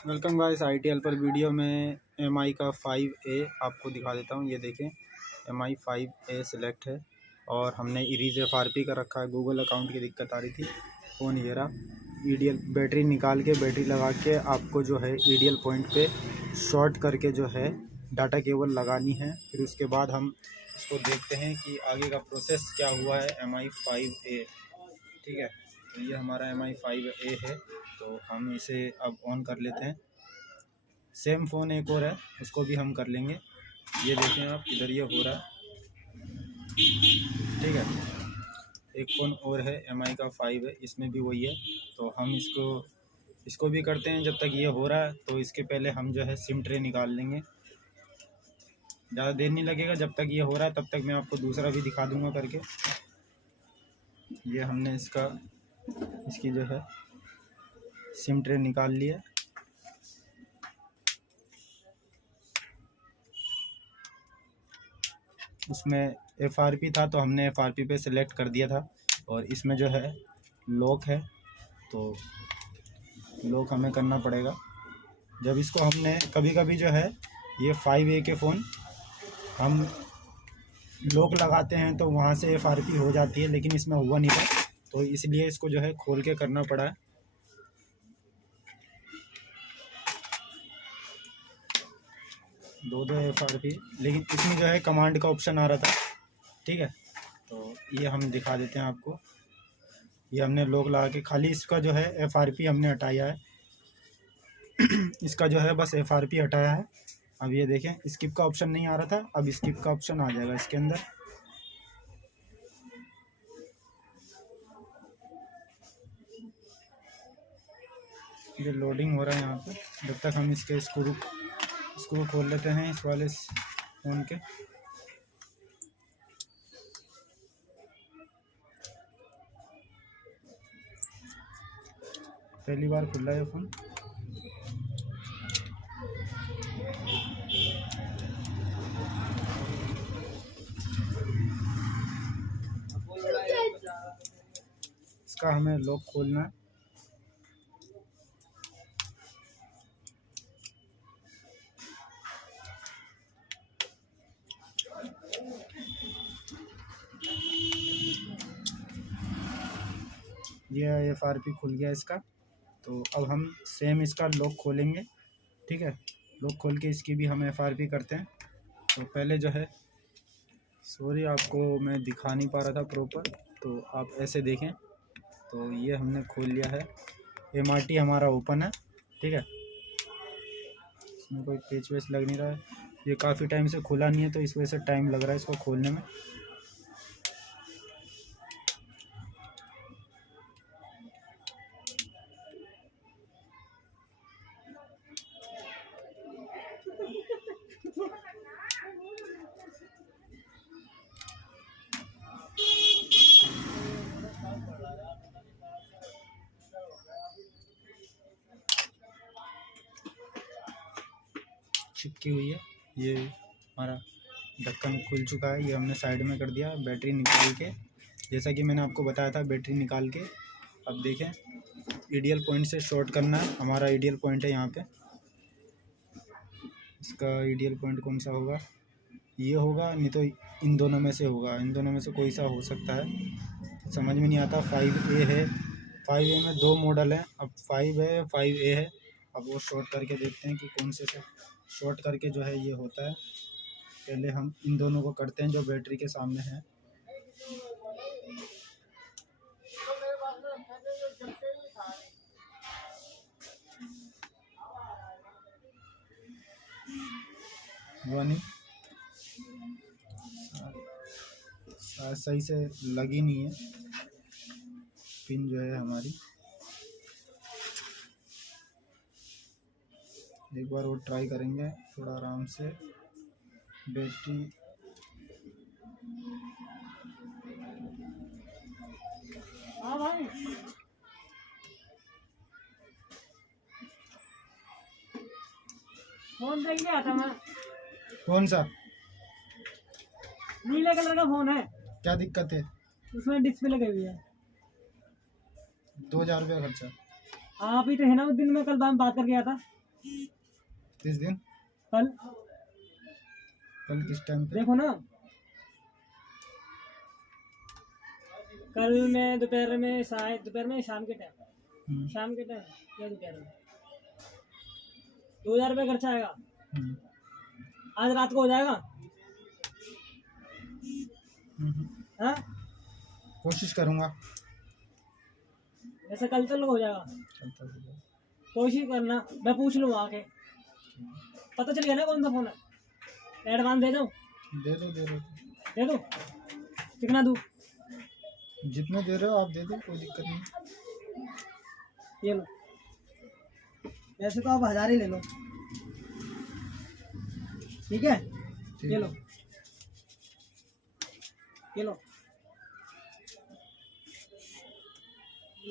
Welcome guys ITL पर video में MI का 5A आपको दिखा देता हूँ। ये देखें MI 5A सिलेक्ट है और हमने इरीज FRP का रखा है। गूगल अकाउंट की दिक्कत आ रही थी। फ़ोन ये रहा। EDL बैटरी निकाल के बैटरी लगा के आपको जो है EDL पॉइंट पे शॉर्ट करके जो है डाटा केबल लगानी है। फिर उसके बाद हम इसको देखते हैं कि आगे का प्रोसेस क्या हुआ है MI 5A। ठीक है, तो ये हमारा MI 5A है। तो हम इसे अब ऑन कर लेते हैं। सेम फ़ोन एक और है, उसको भी हम कर लेंगे। ये देखें आप, इधर ये हो रहा है। ठीक है, एक फ़ोन और है MI का 5 है, इसमें भी वही है। तो हम इसको भी करते हैं। जब तक ये हो रहा है तो इसके पहले हम जो है सिम ट्रे निकाल लेंगे। ज़्यादा देर नहीं लगेगा। जब तक ये हो रहा है तब तक मैं आपको दूसरा भी दिखा दूँगा करके। ये हमने इसकी जो है सिम ट्रे निकाल लिया। उसमें FRP था तो हमने FRP पे सिलेक्ट कर दिया था। और इसमें जो है लॉक है, तो लॉक हमें करना पड़ेगा। जब इसको हमने कभी कभी जो है ये 5A के फ़ोन हम लॉक लगाते हैं तो वहाँ से FRP हो जाती है, लेकिन इसमें हुआ नहीं था, तो इसलिए इसको जो है खोल के करना पड़ा है। दो FRP, लेकिन इसमें जो है कमांड का ऑप्शन आ रहा था। ठीक है, तो ये हम दिखा देते हैं आपको। ये हमने लॉक लगा के खाली इसका जो है FRP हमने हटाया है। इसका जो है बस FRP हटाया है। अब ये देखें, स्किप का ऑप्शन नहीं आ रहा था, अब स्किप का ऑप्शन आ जाएगा इसके अंदर। ये लोडिंग हो रहा है यहाँ पे। जब तक हम इसके स्क्रू खोल लेते हैं इस वाले फ़ोन के। पहली बार खुल रहा है फ़ोन। इसका हमें लॉक खोलना है। ये FRP खुल गया इसका। तो अब हम सेम इसका लॉक खोलेंगे। ठीक है, लॉक खोल के इसकी भी हम FRP करते हैं। तो पहले जो है, सॉरी आपको मैं दिखा नहीं पा रहा था प्रॉपर, तो आप ऐसे देखें। तो ये हमने खोल लिया है। MRT हमारा ओपन है। ठीक है, इसमें कोई पेच वेच लग नहीं रहा है। ये काफ़ी टाइम से खुला नहीं है तो इस वजह से टाइम लग रहा है इसको खोलने में। चिपकी हुई है। ये हमारा ढक्कन खुल चुका है, ये हमने साइड में कर दिया। बैटरी निकाल के, जैसा कि मैंने आपको बताया था, बैटरी निकाल के अब देखें EDL पॉइंट से शॉर्ट करना है। हमारा EDL पॉइंट है यहाँ पे। इसका EDL पॉइंट कौन सा होगा? ये होगा, नहीं तो इन दोनों में से होगा। इन दोनों में से कोई सा हो सकता है, समझ में नहीं आता। 5A है। 5A में दो मॉडल हैं, अब 5 है 5A है। अब वो शॉर्ट करके देखते हैं कि कौन से शॉर्ट करके जो है ये होता है। पहले हम इन दोनों को करते हैं जो बैटरी के सामने है। हुआ नहीं, सही से लगी नहीं है पिन जो है हमारी। एक बार वो ट्राई करेंगे थोड़ा आराम से। बैटरी भाई फोन देख लिया था मैं। कौन सा? नीले कलर का फोन है। क्या दिक्कत है? उसमें डिस्प्ले लगी हुई है। 2000 रुपया खर्चा। आप ही तो है ना उस दिन में कल बात करके गया था। किस दिन? कल किस टाइम पे? देखो ना, कल मैं दोपहर में शाम के टाइम या दोपहर में 2000 रुपये खर्चा आएगा। आज रात को हो जाएगा। हाँ, कोशिश करूँगा। वैसे कल तक हो जाएगा। कोशिश करना, मैं पूछ लूँगा आके। पता चल गया ना कौन सा फ़ोन है? एडवांस दे दो। दे दो। कितना दूँ? जितना दे रहे हो आप दे दो, कोई दिक्कत नहीं। ये लो, वैसे तो आप 1000 ही ले लो, ठीक है? ये लो, ये लो,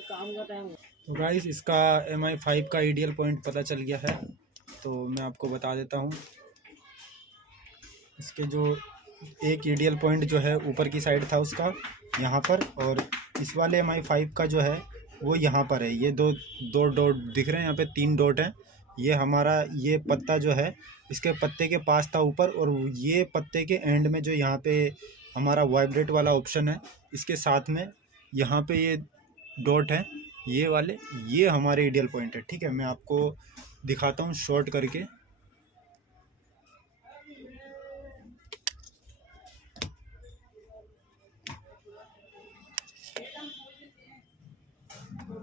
काम का टाइम। तो गाइस इसका MI 5 का आइडियल पॉइंट पता चल गया है, तो मैं आपको बता देता हूँ। इसके जो एक आइडियल पॉइंट जो है ऊपर की साइड था उसका यहाँ पर, और इस वाले MI 5 का जो है वो यहाँ पर है। ये दो डॉट दिख रहे हैं, यहाँ पे 3 डॉट हैं। ये हमारा ये पत्ता जो है इसके पत्ते के पास था ऊपर, और ये पत्ते के एंड में जो यहाँ पे हमारा वाइब्रेट वाला ऑप्शन है, इसके साथ में यहाँ पे ये डॉट है, ये वाले, ये हमारे आइडियल पॉइंट है। ठीक है, मैं आपको दिखाता हूँ शॉर्ट करके।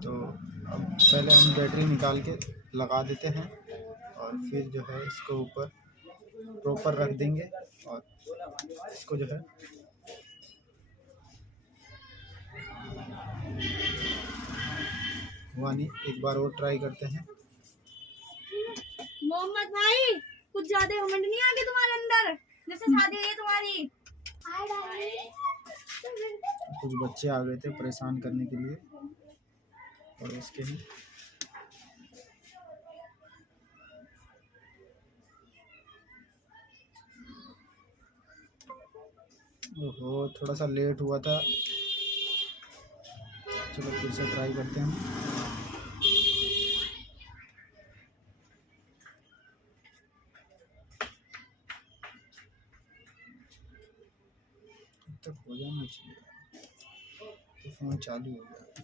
तो अब पहले हम बैटरी निकाल के लगा देते हैं, और फिर जो है इसको ऊपर प्रॉपर रख देंगे, और इसको जो है हुआ नहीं, एक बार और ट्राई करते हैं। मोहम्मद भाई, कुछ ज्यादा घमंड नहीं आ गया तुम्हारे अंदर? जैसे शादी हुई है तुम्हारी। कुछ बच्चे आ गए थे परेशान करने के लिए, और उसके ही ओहो, थोड़ा सा लेट हुआ था। चलो फिर से ट्राई करते हैं। अब तक हो जाना चाहिए, तो फ़ोन चालू हो गया।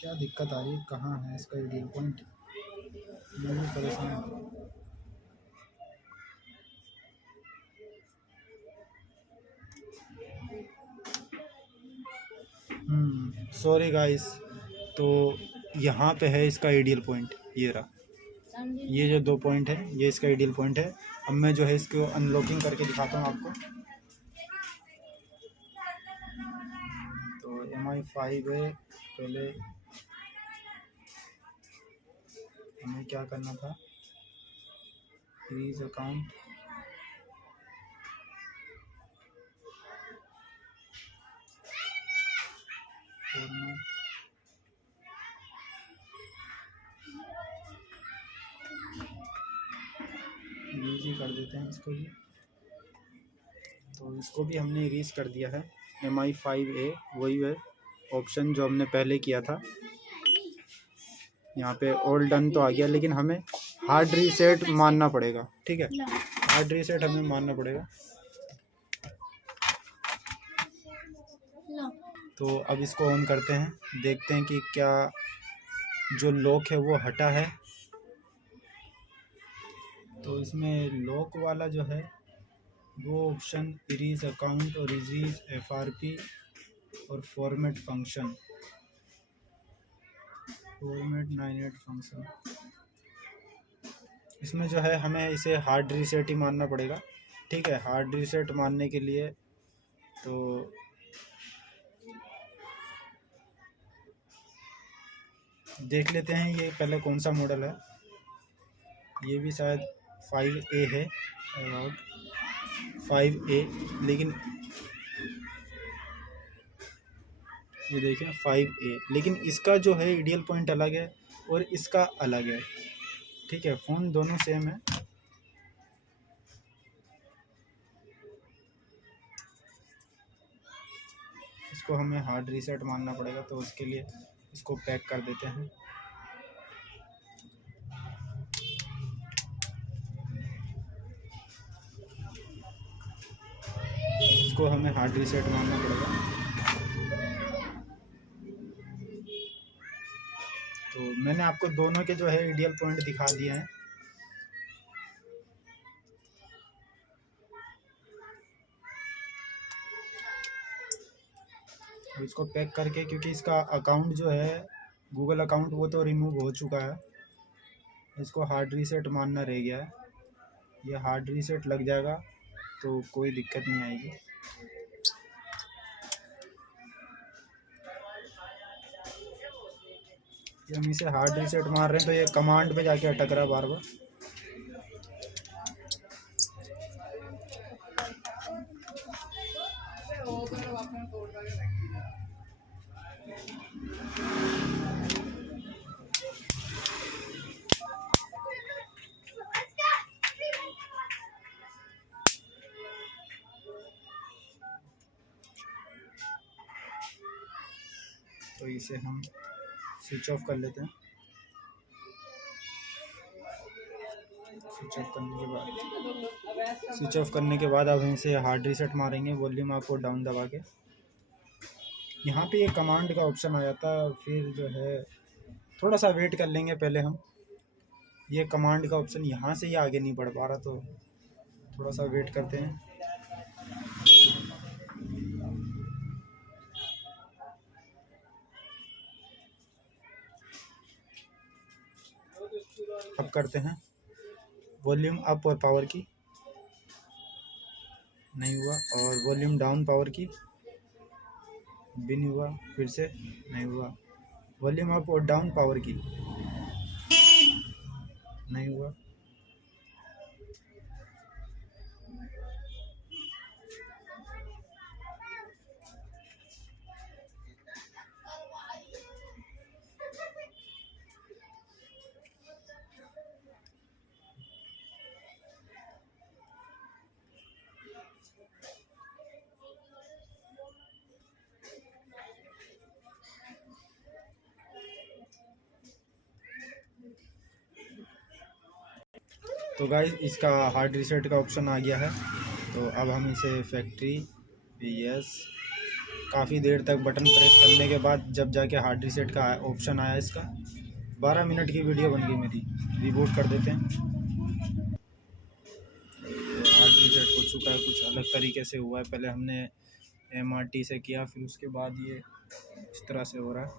क्या दिक्कत आ रही है, कहाँ है इसका आइडियल पॉइंट? मैं भी परेशान हूँ। सॉरी गाइस, तो यहाँ पे है इसका आइडियल पॉइंट, ये रहा। ये जो 2 पॉइंट है ये इसका आइडियल पॉइंट है। अब मैं जो है इसको अनलॉकिंग करके दिखाता हूँ आपको। तो MI 5 है, पहले हमें क्या करना था, प्लीज अकाउंट, फॉर्मेट, यूज ही कर देते हैं इसको भी। तो इसको भी हमने इरेज कर दिया है। MI 5A वही है ऑप्शन जो हमने पहले किया था। यहाँ पे ऑल डन तो आ गया, लेकिन हमें हार्ड रीसेट मानना पड़ेगा। ठीक है, हार्ड रीसेट हमें मानना पड़ेगा। तो अब इसको ऑन करते हैं, देखते हैं कि क्या जो लॉक है वो हटा है। तो इसमें लॉक वाला जो है वो ऑप्शन इरीज अकाउंट और इरीज FRP और फॉर्मेट फंक्शन, फॉर्मेट 98 फंक्शन, इसमें जो है हमें इसे हार्ड रीसेट ही मानना पड़ेगा। ठीक है, हार्ड रीसेट मानने के लिए तो देख लेते हैं ये पहले कौन सा मॉडल है। ये भी शायद 5A है, अबाउट 5A, लेकिन ये देखें 5A, लेकिन इसका जो है आइडियल पॉइंट अलग है और इसका अलग है। ठीक है, फ़ोन दोनों सेम है। इसको हमें हार्ड रीसेट मानना पड़ेगा, तो उसके लिए इसको पैक कर देते हैं। इसको हमें हार्ड रीसेट मारना पड़ेगा। तो मैंने आपको दोनों के जो है आइडियल पॉइंट दिखा दिए हैं। इसको पैक करके, क्योंकि इसका अकाउंट जो है गूगल अकाउंट वो तो रिमूव हो चुका है, इसको हार्ड रीसेट मारना रह गया है। ये हार्ड रीसेट लग जाएगा तो कोई दिक्कत नहीं आएगी। ये हम इसे हार्ड रीसेट मार रहे हैं तो ये कमांड पे जाके अटक रहा है बार बार। तो इसे हम स्विच ऑफ कर लेते हैं। स्विच ऑफ करने के बाद अब हम इसे हार्ड रीसेट मारेंगे वॉल्यूम अप और डाउन दबा के। यहाँ पे ये कमांड का ऑप्शन आ जाता है, फिर जो है थोड़ा सा वेट कर लेंगे पहले हम। ये कमांड का ऑप्शन यहाँ से ही आगे नहीं बढ़ पा रहा, तो थोड़ा सा वेट करते हैं। अब करते हैं वॉल्यूम अप और पावर की, नहीं हुआ। और वॉल्यूम डाउन पावर की भी नहीं हुआ, फिर से नहीं हुआ। वॉल्यूम अप और डाउन पावर की नहीं हुआ। तो गाइस इसका हार्ड रीसेट का ऑप्शन आ गया है। तो अब हम इसे फैक्ट्री यस, काफ़ी देर तक बटन प्रेस करने के बाद जब जाके हार्ड रीसेट का ऑप्शन आया, इसका 12 मिनट की वीडियो बन गई मेरी। रिबूट कर देते हैं। हार्ड रीसेट हो चुका है, कुछ अलग तरीके से हुआ है। पहले हमने MRT से किया, फिर उसके बाद ये इस तरह से हो रहा है।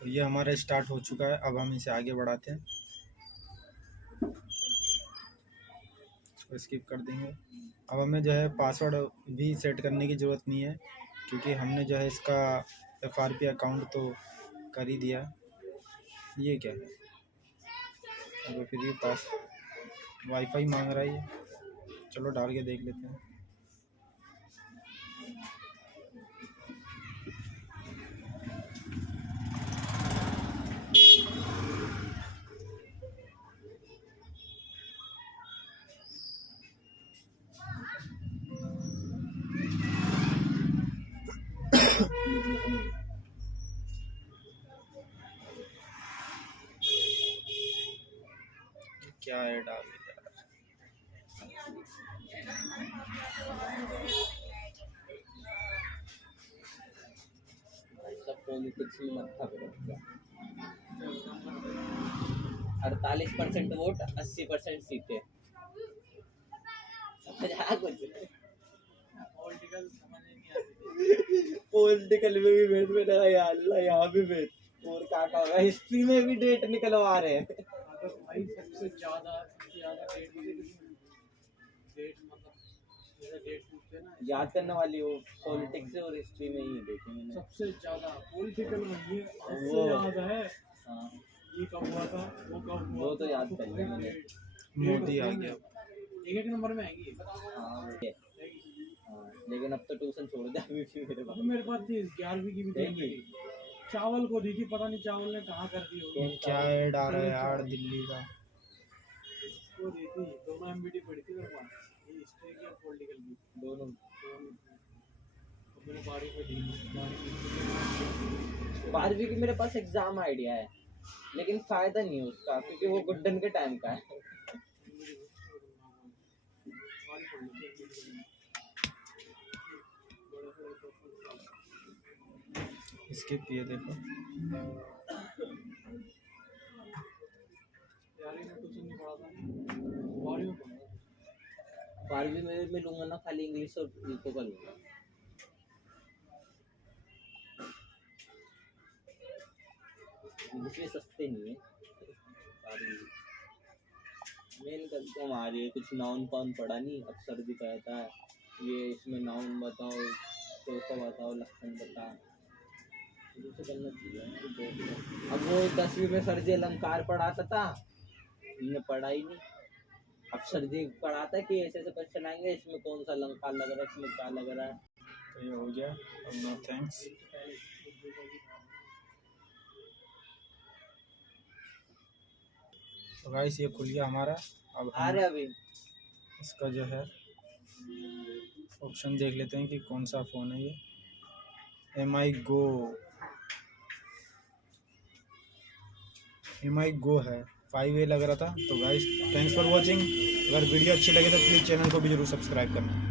तो ये हमारा स्टार्ट हो चुका है। अब हम इसे आगे बढ़ाते हैं, इसको स्किप कर देंगे। अब हमें जो है पासवर्ड भी सेट करने की ज़रूरत नहीं है, क्योंकि हमने जो है इसका FRP अकाउंट तो कर ही दिया। ये क्या है, अब फिर ये पास वाईफाई मांग रहा है ये। चलो डाल के देख लेते हैं। क्या है डाल सब पॉलिटिक्स में मत था 48% वोट 80% सीटें। समझ आया कुछ? पॉलिटिकल में भी भेद में लगा यार, यहाँ भी भेद। और क्या होगा, हिस्ट्री में भी डेट निकलवा रहे हैं। भाई सबसे ज्यादा डेट मतलब डेट पूछते ना, याद करने वाली वो पॉलिटिक्स और हिस्ट्री में ही देखी मैंने। सबसे ज्यादा पॉलिटिकल में ये वो याद है। हाँ, ये कब हुआ था, वो कब हुआ, वो तो याद कर लिया मैंने। मोदी आ गया। एक नंबर में आएंगी। हाँ, लेकिन अब तो ट्यूशन छोड़ दिया। अभी भी मेरे पास मेरे पास थी 11वीं की भी देंगी। चावल को दी थी, पता नहीं चावल ने कहाँ कर दी होगी। क्या ऐड आ रहा है यार दिल्ली का। वो दी थी, दोनों MBT पड़ी थी मेरे पास, ये हिस्ट्री की और पॉलिटिकल की दोनों। मैंने 12वीं पे दी। 12वीं की मेरे पास एग्जाम आइडिया है, लेकिन फायदा नहीं है उसका, क्योंकि वो गुड्डन के टाइम का है। इसके ये देखो, बारहवीं में मैं लूंगा ना, खाली इंग्लिश और इको का लूंगा। इंग्लिश सस्ते नहीं है। मेन गलती हमारी है, कुछ नाउन पाउन पढ़ा नहीं, अक्षर भी कहता है ये इसमें नाउन बताओ, चौथा बताओ, लक्षण बताओ, इसे करना चाहिए। अब वो 10वीं में सर जी अलंकार पढ़ाता था, हमने पढ़ा ही नहीं। अब सर जी पढ़ाता है कि ऐसे ऐसे क्वेश्चन आएंगे, इसमें कौन सा अलंकार लग रहा है, इसमें क्या लग रहा है। तो ये हो गया। अब नो थैंक्स। तो गाइस ये खुल गया हमारा। अब आ हम रहे अभी इसका जो है ऑप्शन देख लेते हैं कि कौन सा फ़ोन है ये। MI Go है, 5A लग रहा था। तो गाइस थैंक्स फॉर वॉचिंग। अगर वीडियो अच्छी लगे तो प्लीज़ चैनल को भी जरूर सब्सक्राइब करना।